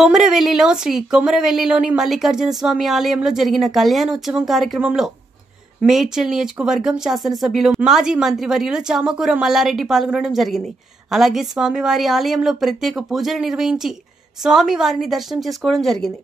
కొమరవెల్లిలో శ్రీ కొమరవెల్లిలోని మల్లికార్జున స్వామి ఆలయంలో జరిగిన కళ్యాణోత్సవం కార్యక్రమంలో మేడ్చల్ నియోజకవర్గం శాసనసభ్యులు మాజీ మంత్రివర్యులు చామకూర మల్లారెడ్డి పాల్గొనడం జరిగింది. అలాగే స్వామివారి ఆలయంలో ప్రత్యేక పూజలు నిర్వహించి స్వామివారిని దర్శనం చేసుకోవడం జరిగింది.